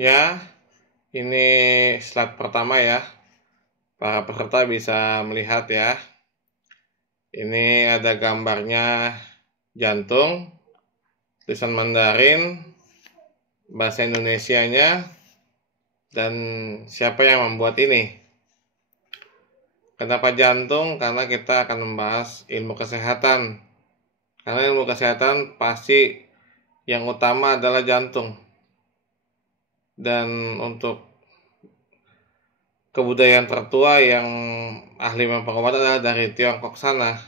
Ya, ini slide pertama ya. Para peserta bisa melihat ya. Ini ada gambarnya jantung, tulisan Mandarin, bahasa Indonesianya, dan siapa yang membuat ini. Kenapa jantung? Karena kita akan membahas ilmu kesehatan. Karena ilmu kesehatan pasti yang utama adalah jantung. Dan untuk kebudayaan tertua yang ahli pengobatan adalah dari Tiongkok sana.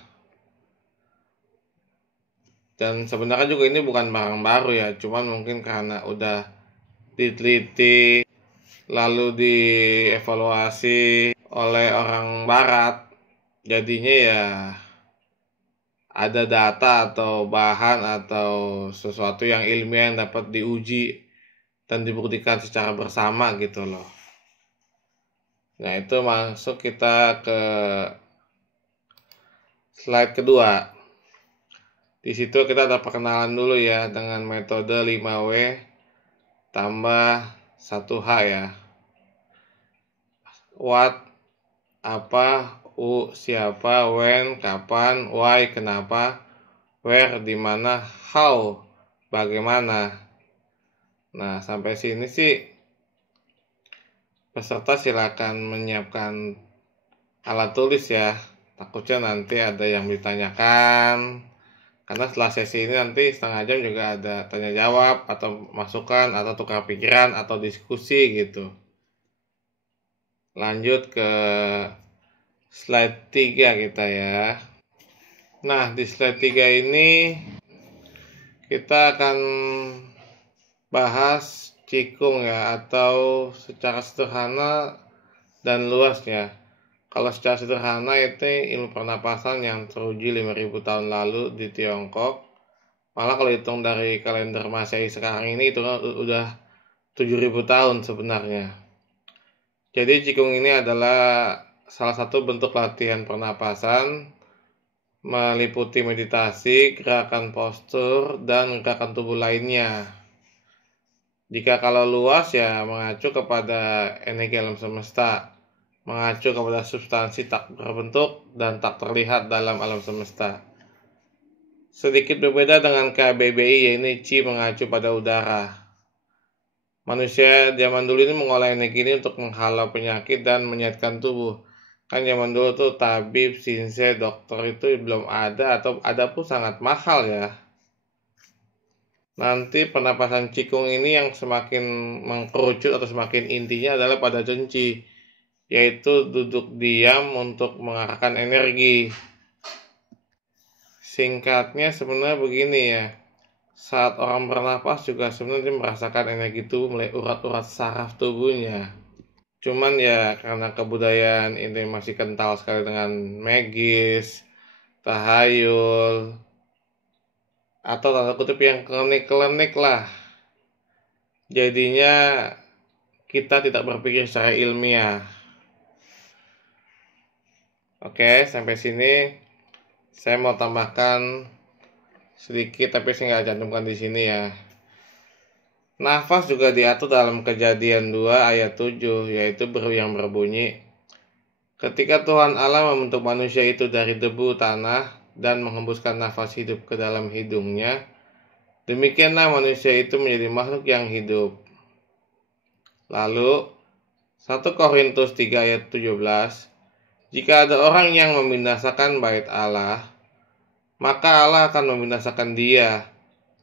Dan sebenarnya juga ini bukan barang baru ya, cuman mungkin karena udah diteliti lalu dievaluasi oleh orang barat, jadinya ya ada data atau bahan atau sesuatu yang ilmiah yang dapat diuji dan dibuktikan secara bersama gitu loh. Nah, itu masuk kita ke slide kedua. Di situ kita ada perkenalan dulu ya dengan metode 5W tambah 1H ya. What, apa, who, siapa, when, kapan, why, kenapa, where, di mana, how, bagaimana. Nah, sampai sini sih peserta silakan menyiapkan alat tulis ya. Takutnya nanti ada yang ditanyakan. Karena setelah sesi ini nanti setengah jam juga ada tanya jawab atau masukan atau tukar pikiran atau diskusi gitu. Lanjut ke slide 3 kita ya. Nah, di slide 3 ini kita akan bahas Qigong ya, atau secara sederhana dan luasnya. Kalau secara sederhana itu ilmu pernapasan yang teruji 5.000 tahun lalu di Tiongkok. Malah kalau hitung dari kalender Masehi sekarang ini itu udah 7.000 tahun sebenarnya. Jadi Qigong ini adalah salah satu bentuk latihan pernapasan, meliputi meditasi, gerakan postur, dan gerakan tubuh lainnya. Jika kalau luas ya mengacu kepada energi alam semesta, mengacu kepada substansi tak berbentuk dan tak terlihat dalam alam semesta. Sedikit berbeda dengan KBBI, yaitu Qi mengacu pada udara. Manusia zaman dulu ini mengolah energi ini untuk menghalau penyakit dan menyehatkan tubuh. Kan zaman dulu tuh tabib, sinsei, dokter itu belum ada atau ada pun sangat mahal ya. Nanti pernapasan Qigong ini yang semakin mengkerucut atau semakin intinya adalah pada Zhenqi, yaitu duduk diam untuk mengarahkan energi. Singkatnya sebenarnya begini ya. Saat orang bernapas juga sebenarnya merasakan energi tubuh mulai urat-urat saraf tubuhnya. Cuman ya karena kebudayaan ini masih kental sekali dengan magis, tahayul, atau tanda kutip yang klinik-klinik lah. Jadinya kita tidak berpikir secara ilmiah. Oke, sampai sini saya mau tambahkan sedikit tapi saya nggak cantumkan di sini ya. Nafas juga diatur dalam Kejadian 2 ayat 7, yaitu yang berbunyi, ketika Tuhan Allah membentuk manusia itu dari debu tanah dan menghembuskan nafas hidup ke dalam hidungnya, demikianlah manusia itu menjadi makhluk yang hidup. Lalu 1 Korintus 3 ayat 17, jika ada orang yang membinasakan bait Allah, maka Allah akan membinasakan dia,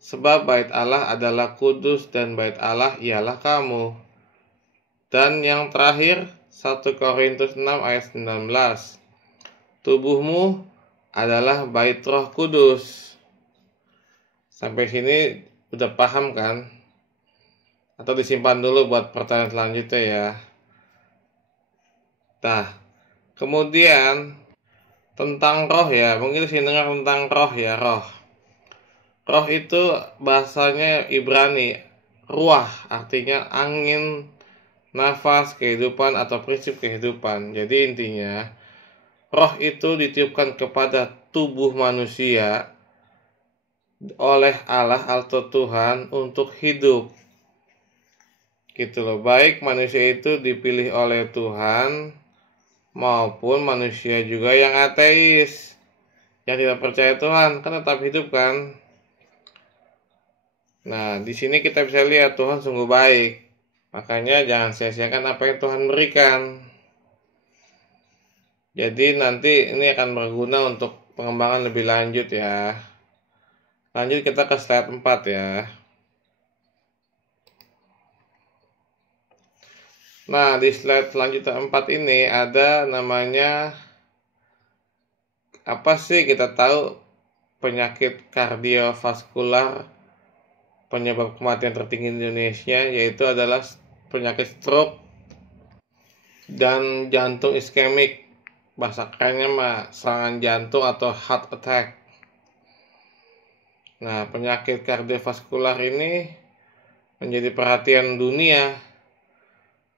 sebab bait Allah adalah kudus dan bait Allah ialah kamu. Dan yang terakhir 1 Korintus 6 ayat 19, tubuhmu adalah bait Roh Kudus. Sampai sini udah paham kan? Atau disimpan dulu buat pertanyaan selanjutnya ya. Nah, kemudian tentang roh ya, mungkin sih dengar tentang roh ya, roh. Roh itu bahasanya Ibrani, ruah, artinya angin, nafas, kehidupan atau prinsip kehidupan. Jadi intinya, roh itu ditiupkan kepada tubuh manusia oleh Allah atau Tuhan untuk hidup. Gitu loh, baik manusia itu dipilih oleh Tuhan maupun manusia juga yang ateis, yang tidak percaya Tuhan, kan tetap hidup kan. Nah, di sini kita bisa lihat Tuhan sungguh baik. Makanya jangan sia-siakan apa yang Tuhan berikan. Jadi nanti ini akan berguna untuk pengembangan lebih lanjut ya. Lanjut kita ke slide 4 ya. Nah, di slide selanjutnya 4 ini ada namanya, apa sih kita tahu penyakit kardiovaskular penyebab kematian tertinggi di Indonesia, yaitu adalah penyakit stroke dan jantung iskemik. Bahasa kerennya mah serangan jantung atau heart attack. Nah, penyakit kardiovaskular ini menjadi perhatian dunia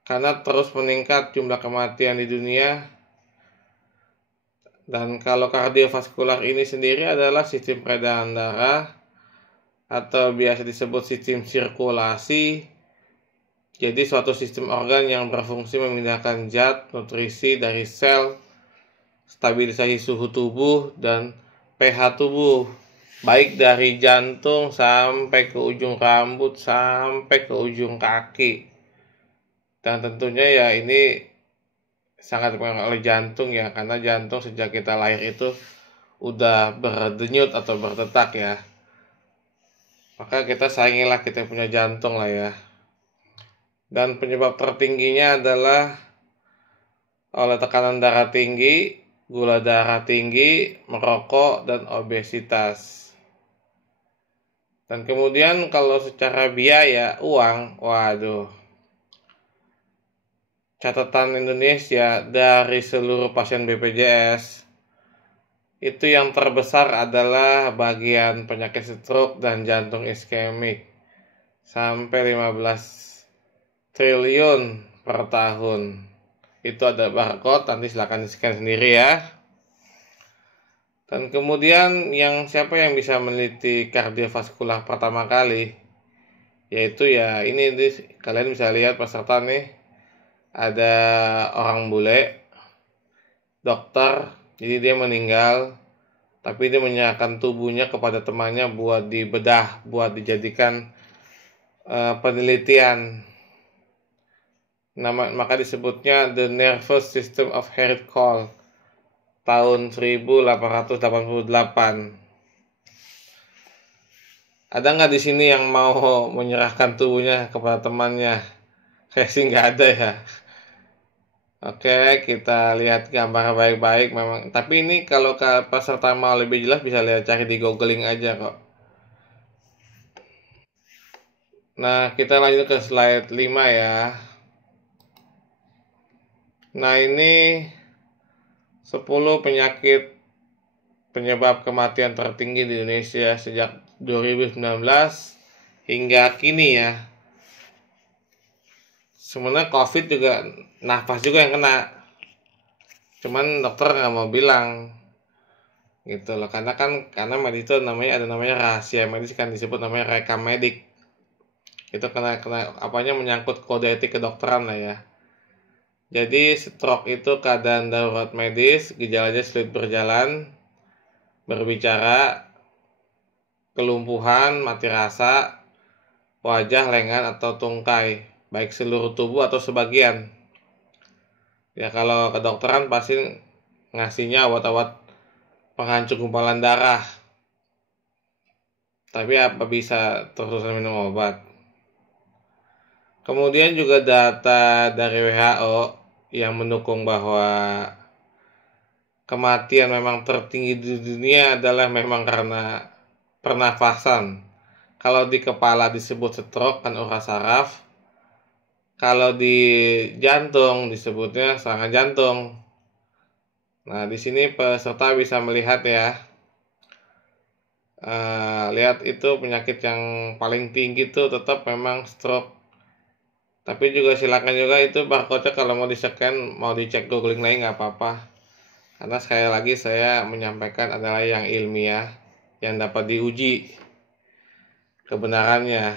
karena terus meningkat jumlah kematian di dunia. Dan kalau kardiovaskular ini sendiri adalah sistem peredaran darah atau biasa disebut sistem sirkulasi. Jadi suatu sistem organ yang berfungsi memindahkan zat, nutrisi dari sel, stabilisasi suhu tubuh dan pH tubuh, baik dari jantung sampai ke ujung rambut sampai ke ujung kaki. Dan tentunya ya ini sangat dipengaruhi oleh jantung ya, karena jantung sejak kita lahir itu udah berdenyut atau berdetak ya. Maka kita sayangilah kita punya jantung lah ya. Dan penyebab tertingginya adalah oleh tekanan darah tinggi, gula darah tinggi, merokok, dan obesitas. Dan kemudian kalau secara biaya, uang, waduh. Catatan Indonesia dari seluruh pasien BPJS, itu yang terbesar adalah bagian penyakit stroke dan jantung iskemik. Sampai 15 triliun per tahun. Itu ada barcode, nanti silahkan di-scan sendiri ya. Dan kemudian siapa yang bisa meneliti kardiovaskular pertama kali? Yaitu ya ini kalian bisa lihat peserta nih. Ada orang bule, dokter, jadi dia meninggal, tapi dia menyerahkan tubuhnya kepada temannya buat dibedah, buat dijadikan penelitian. Maka disebutnya The Nervous System of Harriet Cole tahun 1888. Ada nggak di sini yang mau menyerahkan tubuhnya kepada temannya? Kayak sih nggak ada ya. Oke, kita lihat gambar baik-baik memang. Tapi ini kalau peserta mau lebih jelas bisa lihat, cari di googling aja kok. Nah, kita lanjut ke slide 5 ya. Nah, ini 10 penyakit penyebab kematian tertinggi di Indonesia sejak 2019 hingga kini ya. Sebenarnya COVID juga, nafas juga yang kena. Cuman dokter nggak mau bilang gitu loh, karena medis itu ada namanya rahasia medis, kan disebut namanya rekam medik. Itu kena apanya menyangkut kode etik kedokteran lah ya. Jadi stroke itu keadaan darurat medis, gejalanya sulit berjalan, berbicara, kelumpuhan, mati rasa, wajah, lengan atau tungkai, baik seluruh tubuh atau sebagian. Ya kalau kedokteran pasti ngasihnya obat-obat penghancur gumpalan darah. Tapi apa bisa terus-terusan minum obat? Kemudian juga data dari WHO yang mendukung bahwa kematian memang tertinggi di dunia adalah memang karena pernafasan. Kalau di kepala disebut stroke kan uras saraf. Kalau di jantung disebutnya serangan jantung. Nah, di sini peserta bisa melihat ya. Lihat itu penyakit yang paling tinggi itu tetap memang stroke. Tapi juga silakan juga itu barcode kalau mau di-scan, mau dicek googling lagi nggak apa-apa. Karena sekali lagi saya menyampaikan adalah yang ilmiah, yang dapat diuji kebenarannya.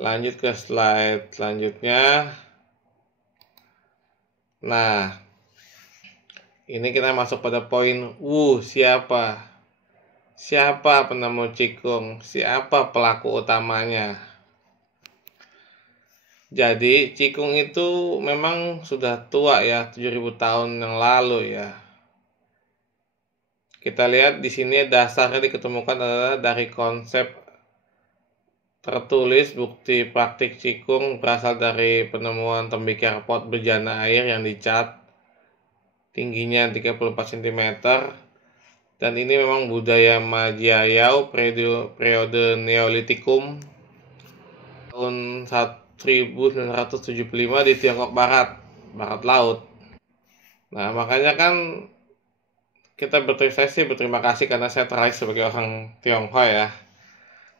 Lanjut ke slide selanjutnya. Nah, ini kita masuk pada poin siapa? Siapa penemu Qigong? Siapa pelaku utamanya? Jadi Qigong itu memang sudah tua ya, 7.000 tahun yang lalu ya. Kita lihat di sini dasarnya diketemukan adalah dari konsep tertulis bukti praktik Qigong berasal dari penemuan tembikar pot bejana air yang dicat tingginya 34 cm. Dan ini memang budaya Majiayao periode Neolitikum tahun 1975 di Tiongkok barat laut. Nah, makanya kan saya sih berterima kasih karena saya terlahir sebagai orang Tionghoa ya.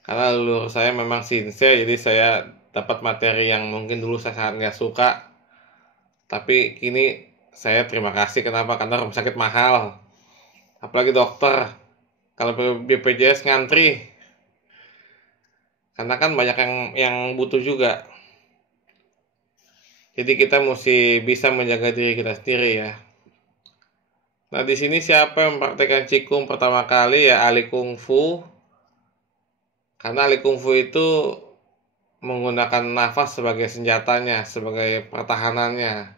Karena leluhur saya memang Sinsei, jadi saya dapat materi yang mungkin dulu saya sangat nggak suka. Tapi kini saya terima kasih, kenapa? Karena rumah sakit mahal. Apalagi dokter. Kalau BPJS ngantri. Karena kan banyak yang butuh juga. Jadi kita mesti bisa menjaga diri kita sendiri ya. Nah, di sini siapa yang mempraktekkan Qigong pertama kali ya? ahli kungfu. Karena ahli kungfu itu menggunakan nafas sebagai senjatanya, sebagai pertahanannya.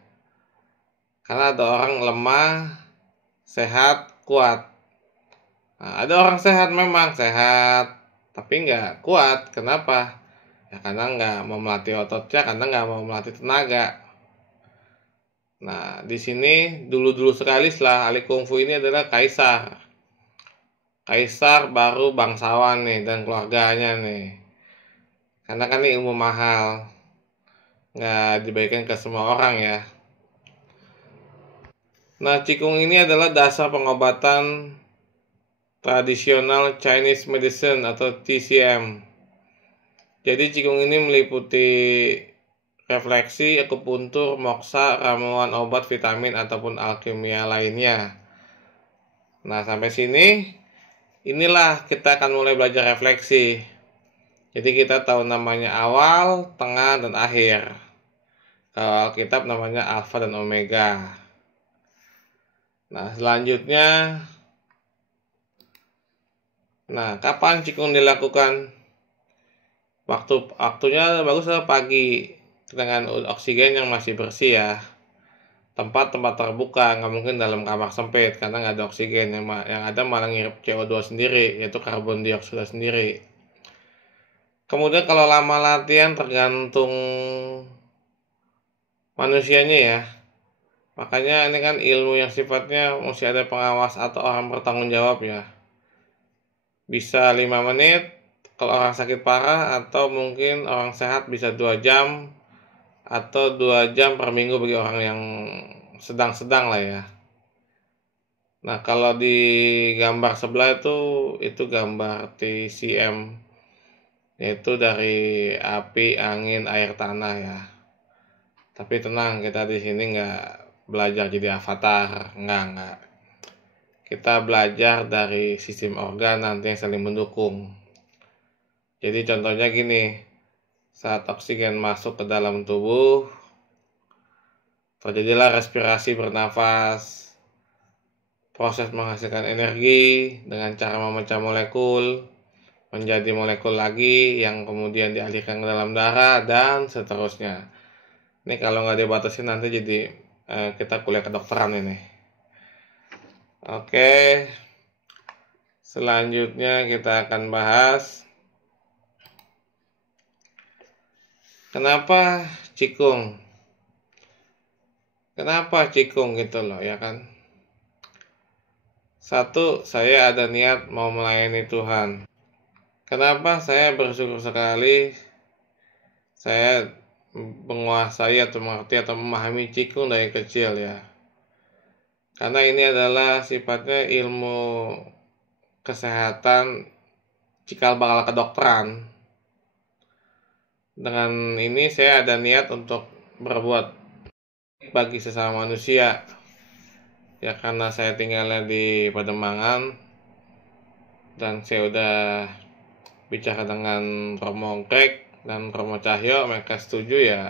Karena ada orang lemah, sehat, kuat. Nah, ada orang sehat memang sehat, tapi nggak kuat. Kenapa? Ya karena nggak mau melatih ototnya, karena nggak mau melatih tenaga. Nah, di sini dulu-dulu sekali setelah ahli kungfu ini adalah kaisar. Kaisar baru bangsawan nih dan keluarganya nih. Karena kan ini ilmu mahal, nggak dibagikan ke semua orang ya. Nah, Qigong ini adalah dasar pengobatan tradisional Chinese Medicine atau TCM. Jadi Qigong ini meliputi refleksi, akupuntur, moksa, ramuan obat, vitamin, ataupun alkimia lainnya. Nah, sampai sini, inilah kita akan mulai belajar refleksi. Jadi kita tahu namanya awal, tengah, dan akhir. Kalau Alkitab namanya Alfa dan Omega. Nah, selanjutnya, kapan Qigong dilakukan? Waktunya bagus adalah pagi dengan oksigen yang masih bersih ya. Tempat terbuka, nggak mungkin dalam kamar sempit karena nggak ada oksigen, yang ada malah ngirup CO2 sendiri, yaitu karbon dioksida sendiri. Kemudian kalau lama latihan tergantung manusianya ya. Makanya ini kan ilmu yang sifatnya mesti ada pengawas atau orang bertanggung jawab ya. Bisa 5 menit kalau orang sakit parah, atau mungkin orang sehat bisa 2 jam atau 2 jam per minggu bagi orang yang sedang-sedang lah ya. Nah, kalau di gambar sebelah itu gambar TCM, yaitu dari api, angin, air, tanah ya. Tapi tenang, kita di sini nggak belajar jadi avatar, nggak. Kita belajar dari sistem organ nanti yang saling mendukung. Jadi contohnya gini, saat oksigen masuk ke dalam tubuh, terjadilah respirasi bernafas, proses menghasilkan energi dengan cara memecah molekul menjadi molekul lagi yang kemudian dialirkan ke dalam darah dan seterusnya. Ini kalau nggak dibatasi nanti jadi kita kuliah kedokteran ini. Oke, selanjutnya kita akan bahas kenapa Qigong. Kenapa Qigong gitu loh ya kan. Satu, saya ada niat mau melayani Tuhan. Kenapa saya bersyukur sekali saya menguasai atau mengerti atau memahami Qigong dari kecil ya. Karena ini adalah sifatnya ilmu kesehatan cikal bakal kedokteran. Dengan ini saya ada niat untuk berbuat bagi sesama manusia. Ya karena saya tinggalnya di Pademangan dan saya udah bicara dengan Romo Greg, dan Romo Cahyo mereka setuju, ya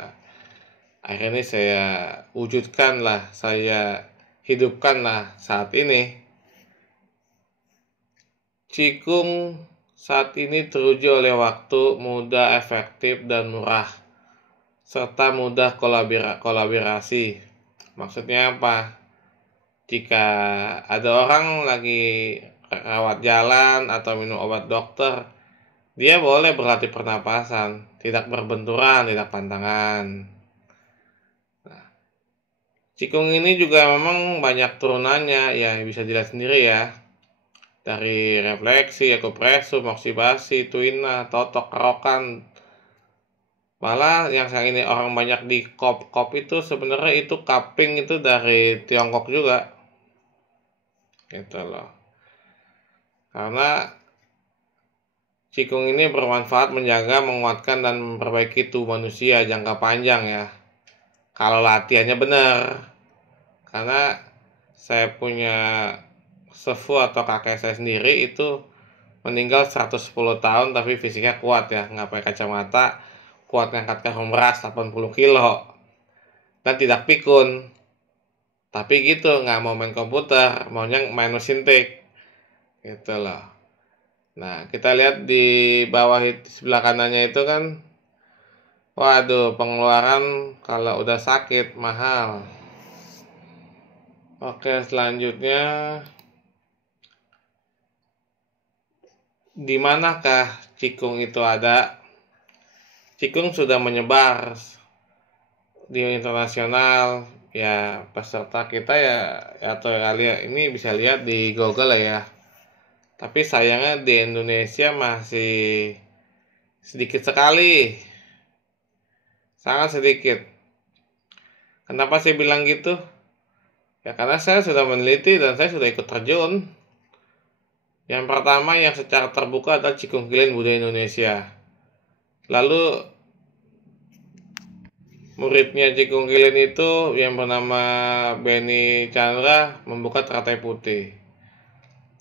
akhirnya saya wujudkan lah, saya hidupkan lah saat ini. Cikung saat ini teruji oleh waktu, mudah, efektif, dan murah, serta mudah kolaborasi. Maksudnya apa? Jika ada orang lagi rawat jalan atau minum obat dokter, dia boleh berlatih pernapasan, tidak berbenturan, tidak pantangan. Cikung ini juga memang banyak turunannya, ya bisa dilihat sendiri ya. Dari refleksi, akupresur, moksibasi, tuina, totok, kerokan. Malah yang saya ini orang banyak di kop itu sebenarnya itu cupping itu dari Tiongkok juga. Gitu loh. Karena Qigong ini bermanfaat menjaga, menguatkan, dan memperbaiki tubuh manusia jangka panjang ya. Kalau latihannya benar. Karena saya punya sepupu atau kakek saya sendiri itu meninggal 110 tahun tapi fisiknya kuat ya. Nggak pakai kacamata, kuat ngangkat karung beras 80 kilo. Dan tidak pikun. Tapi gitu, nggak mau main komputer, maunya main mesin tik. Gitu loh. Nah, kita lihat di bawah sebelah kanannya itu kan, waduh, pengeluaran kalau udah sakit mahal. Oke, selanjutnya, di manakah Cikung itu ada? Cikung sudah menyebar di internasional, ya peserta kita ya atau kalian ini bisa lihat di Google ya. Tapi sayangnya di Indonesia masih sedikit sekali, sangat sedikit. Kenapa saya bilang gitu? Ya karena saya sudah meneliti dan saya sudah ikut terjun. Yang pertama yang secara terbuka adalah Cikung Kilin Budaya Indonesia. Lalu muridnya Cikung Kilin itu yang bernama Benny Chandra membuka Teratai Putih.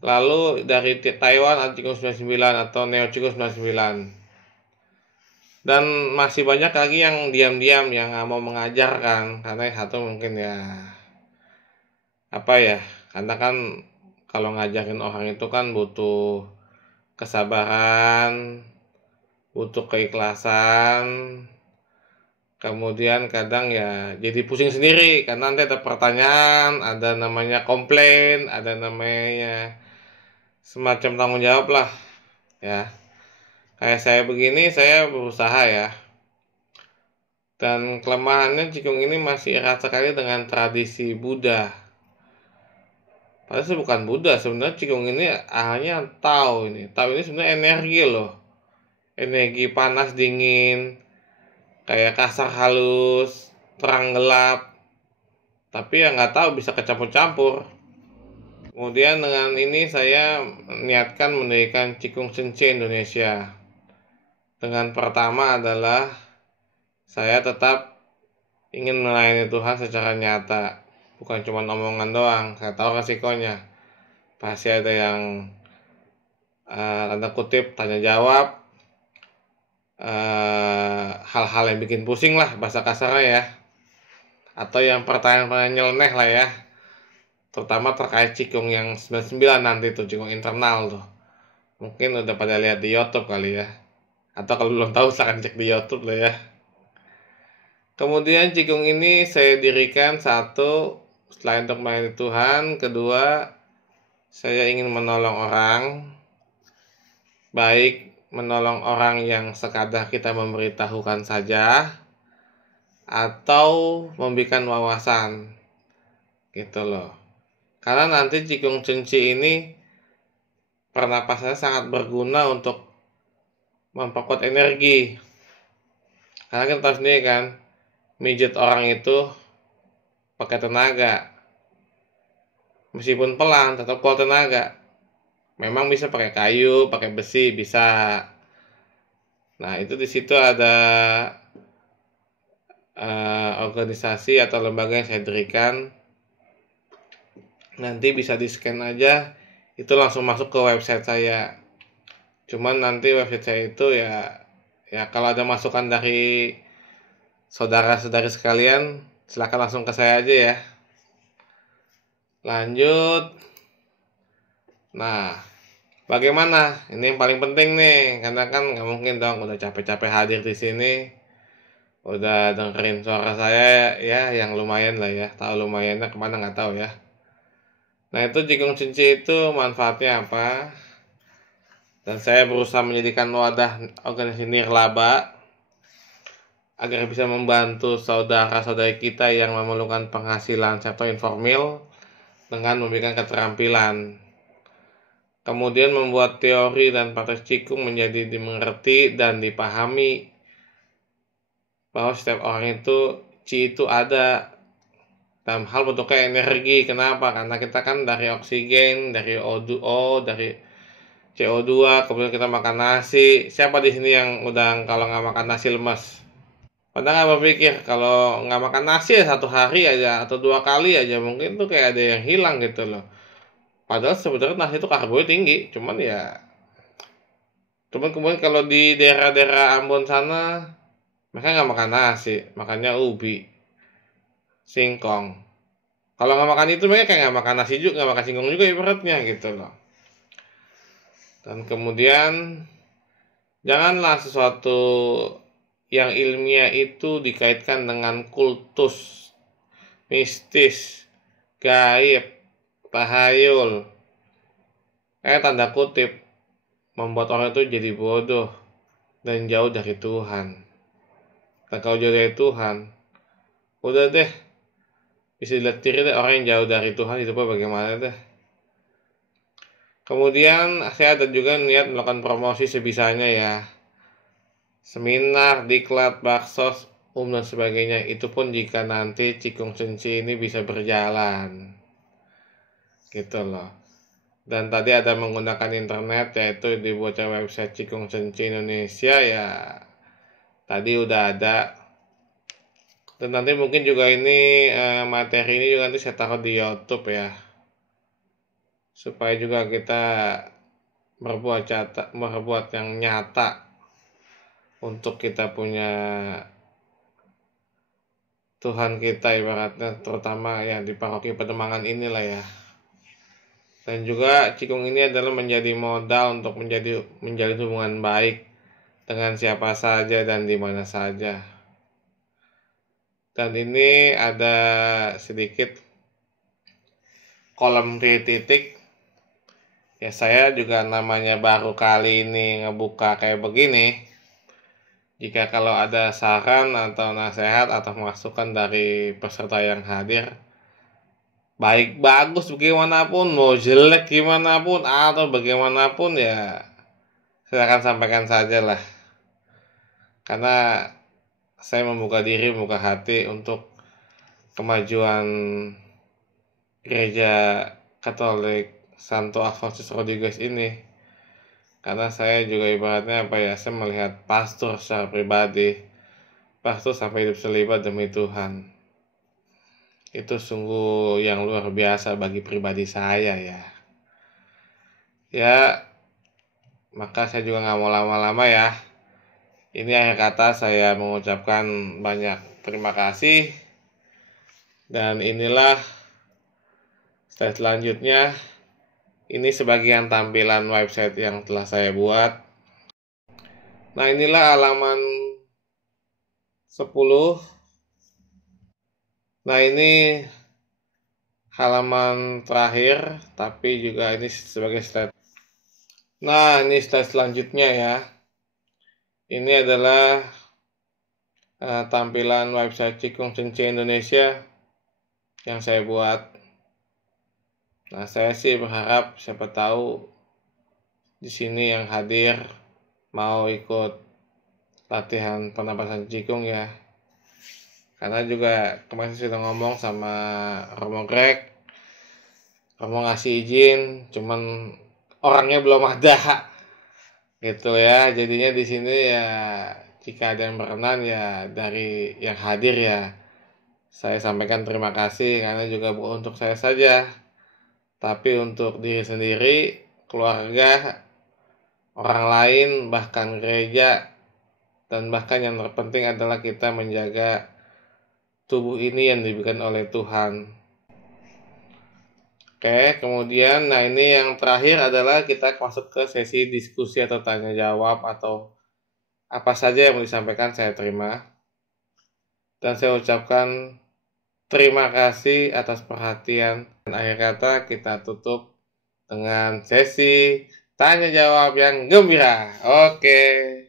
Lalu dari Taiwan ada Cikung 99 atau Neo Cikung 99. Dan masih banyak lagi yang diam-diam yang nggak mau mengajarkan karena satu mungkin ya apa ya, karena kan kalau ngajarin orang itu kan butuh kesabaran, butuh keikhlasan, kemudian kadang ya jadi pusing sendiri karena nanti ada pertanyaan, ada namanya komplain, ada namanya semacam tanggung jawab lah ya. Kayak saya begini, saya berusaha ya. Dan kelemahannya Cikung ini masih erat sekali dengan tradisi Buddha. Padahal itu bukan Buddha, sebenarnya Qigong ini hanya Tao ini. Tao ini sebenarnya energi loh. Energi panas dingin, kayak kasar halus, terang gelap. Tapi ya nggak tahu bisa kecampur-campur. Kemudian dengan ini saya niatkan mendirikan Qigong Sensei Indonesia. Dengan pertama adalah saya tetap ingin melayani Tuhan secara nyata. Bukan cuma omongan doang, saya tahu resikonya. Pasti ada yang tanda kutip tanya jawab, hal-hal yang bikin pusing lah bahasa kasarnya ya, atau yang pertanyaan-pertanyaan nyeleneh lah ya, terutama terkait Cikung yang 99 nanti tuh, Cikung internal tuh, mungkin udah pada lihat di YouTube kali ya, atau kalau belum tahu silahkan cek di YouTube lah ya. Kemudian Cikung ini saya dirikan satu, selain untuk melayani Tuhan, kedua saya ingin menolong orang, baik menolong orang yang sekadar kita memberitahukan saja atau memberikan wawasan gitu loh. Karena nanti Cikung Cenci ini pernapasannya sangat berguna untuk memperkuat energi. Karena kita tahu sendiri kan, mijit orang itu pakai tenaga. Meskipun pelan tetap kuat tenaga. Memang bisa pakai kayu, pakai besi, bisa. Nah, itu di situ ada organisasi atau lembaga yang saya dirikan. Nanti bisa di scan aja, itu langsung masuk ke website saya. Cuman nanti website saya itu ya Ya kalau ada masukan dari saudara-saudari sekalian, silakan langsung ke saya aja ya. Lanjut. Nah, bagaimana? Ini yang paling penting nih, karena kan nggak mungkin dong udah capek-capek hadir di sini, udah dengerin suara saya ya, yang lumayan lah ya, tahu lumayannya kemana nggak tahu ya. Nah itu jigong cinci itu manfaatnya apa? Dan saya berusaha menjadikan wadah organisasi nirlaba agar bisa membantu saudara-saudari kita yang memerlukan penghasilan sektor informal dengan memberikan keterampilan. Kemudian membuat teori dan praktek cikung menjadi dimengerti dan dipahami bahwa setiap orang itu Ci itu ada dalam hal bentuknya energi. Kenapa? Karena kita kan dari oksigen, dari O2O, dari CO2, kemudian kita makan nasi. Siapa di sini yang udah kalau nggak makan nasi lemas? Padahal nggak berpikir kalau nggak makan nasi ya 1 hari aja atau 2 kali aja mungkin tuh kayak ada yang hilang gitu loh. Padahal sebenarnya nasi itu karbonya tinggi, cuman kemudian kalau di daerah-daerah Ambon sana mereka nggak makan nasi, makannya ubi, singkong. Kalau nggak makan itu mereka kayak nggak makan nasi juga, nggak makan singkong juga ibaratnya gitu loh. Dan kemudian janganlah sesuatu yang ilmiah itu dikaitkan dengan kultus, mistis, gaib, tahayul. Tanda kutip membuat orang itu jadi bodoh dan jauh dari Tuhan. Dan kalau jauh dari Tuhan, udah deh, bisa dilihat diri deh orang yang jauh dari Tuhan hidupnya bagaimana deh. Kemudian saya ada juga niat melakukan promosi sebisanya ya. Seminar, diklat, baksos, dan sebagainya. Itu pun jika nanti Cikung Senci ini bisa berjalan. Gitu loh. Dan tadi ada menggunakan internet, yaitu dibuat website Cikung Senci Indonesia ya. Tadi udah ada. Dan nanti mungkin juga ini materi ini juga nanti saya taruh di YouTube ya. Supaya juga kita berbuat yang nyata untuk kita punya Tuhan kita ibaratnya, terutama ya di paroki Pademangan inilah ya. Dan juga Cikung ini adalah menjadi modal untuk menjalin hubungan baik dengan siapa saja dan di mana saja. Dan ini ada sedikit kolom titik. Ya saya juga namanya baru kali ini ngebuka kayak begini. Jika kalau ada saran atau nasihat atau masukan dari peserta yang hadir, baik bagus bagaimanapun, mau jelek gimana pun atau bagaimanapun ya silakan sampaikan saja lah. Karena saya membuka diri, membuka hati untuk kemajuan gereja Katolik Santo Alphonsus Rodriguez ini. Karena saya juga ibaratnya saya melihat pastor secara pribadi, pastor sampai hidup selibat demi Tuhan. Itu sungguh yang luar biasa bagi pribadi saya ya. Ya, maka saya juga nggak mau lama-lama ya. Ini akhir kata saya mengucapkan banyak terima kasih. Dan inilah slide selanjutnya. Ini sebagian tampilan website yang telah saya buat. Nah inilah halaman 10. Nah ini halaman terakhir, tapi juga ini sebagai slide. Nah ini slide selanjutnya ya. Ini adalah tampilan website Cikung Senci Indonesia yang saya buat. Nah saya sih berharap siapa tahu di sini yang hadir mau ikut latihan pernapasan Cikung ya. Karena juga kemarin sudah ngomong sama Romo Greg, Romo ngasih izin, cuman orangnya belum ada, gitu ya. Jadinya di sini ya jika ada yang berkenan ya dari yang hadir ya, saya sampaikan terima kasih karena juga bukan untuk saya saja, tapi untuk diri sendiri, keluarga, orang lain, bahkan gereja, Dan bahkan yang terpenting adalah kita menjaga tubuh ini yang diberikan oleh Tuhan. Oke, kemudian ini yang terakhir adalah kita masuk ke sesi diskusi atau tanya jawab atau apa saja yang mau disampaikan saya terima. Dan saya ucapkan terima kasih atas perhatian. Dan akhir kata kita tutup dengan sesi tanya jawab yang gembira. Oke.